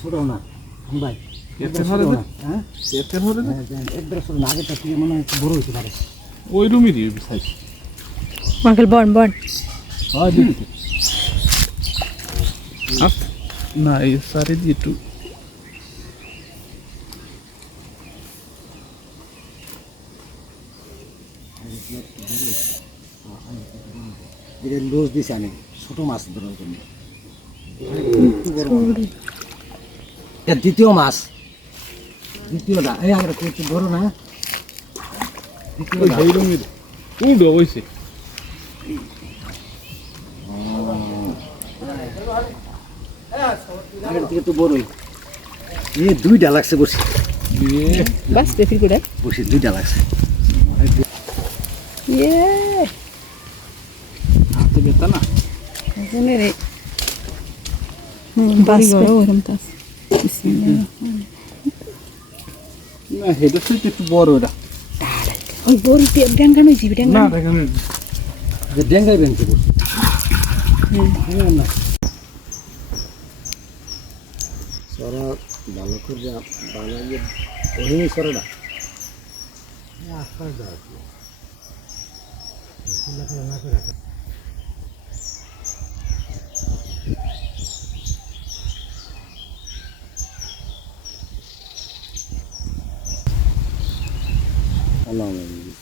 ছোট না ভাই ওই রুমই দিয়ে আঙ্কেল বন না এই সারে দিয়ে একটু লুজ দিছে আমি ছোট মাছ ধরার জন্য দ্বিতীয় মাছ দ্বিতীয়টা এই আমরা একটু বড় না ওই রুমই উঠো হয়েছে আগের থেকে তো বড়ই দুইটা লাগছে বসে বাস দেখি করে বসে দুইটা লাগছে হাতে বেতা না বাস ওরম না হেডা সাইড একটু বড় এটা ওই বড় ড্যাঙ্গানো হইছে না দেখেন যে ডেঙ্গাই বেঞ্চে বসে না সরা ভালো করে বানাইয়ে ওই সরাটা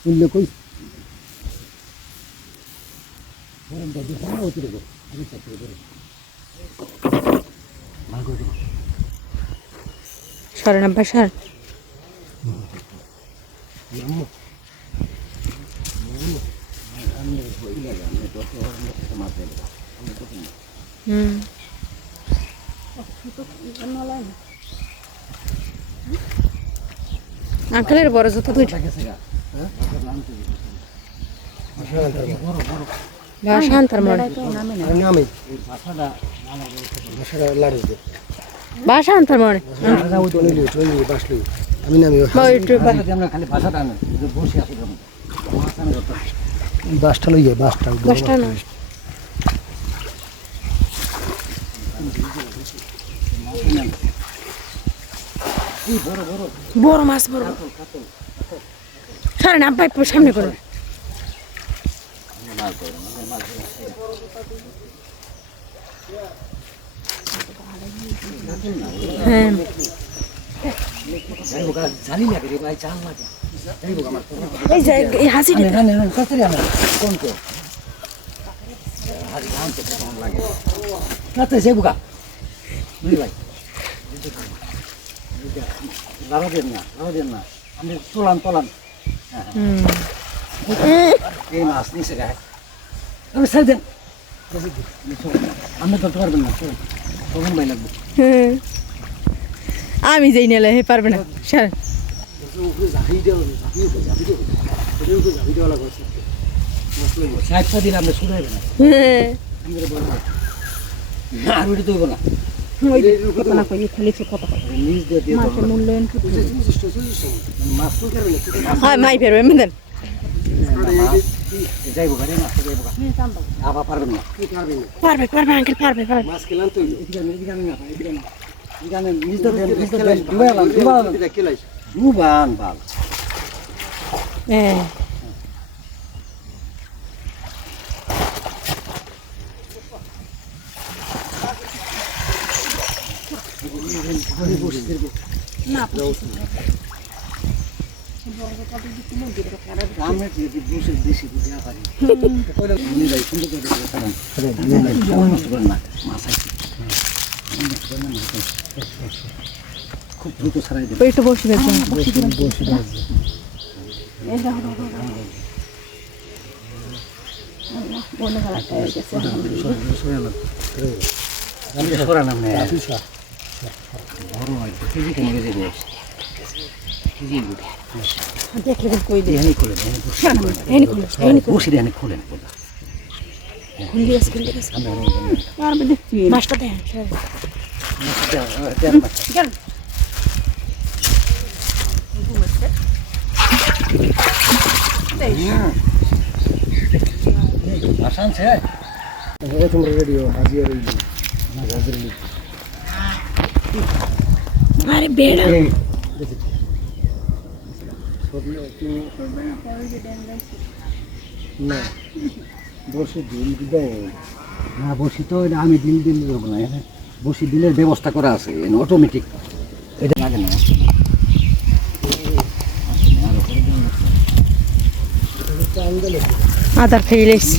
তুললে কই সরেন আব্বা সর আঙ্কেলের বড় জুতো দুইটা ভাষা আনতার মনে ভাষা আনতার মনে আমি নামি বাসটা লইয়ে বাসটা না বড় মাছ বড় সরেন আব্বা একটু সামনে করুন হ্যাঁ এই হাসি তোলান এই মাছ নিচে গায়ে ছেড়ে দেন আপনি ধরতে পারবেন না তখন ভাই লাগবে আমি যাই নিলে পারবে না স্যার সাইডটা দিলে আপনি শুরু হবে না আর ওইটা তো হইব না মাই ফেরবে মেদেন যাইব গাড়ি মাছ যাইব আবার পারবেন না পারবে আঙ্কেল পারবে মাছ খেলাম তো দুবান বাল না খুব দ্রুত ছাড়াই দেবে একটু বসে দেখুন মাছটা দেন শানছে এ তোমরা রেডিও হাজির এই হাজির আরে বেড়া এই না বসে দিন দেয় না বসি তো আমি দিন দিন দেবো না বসি দিনের ব্যবস্থা করা আছে অটোমেটিক এটা লাগে না আদার খেয়ে লেছি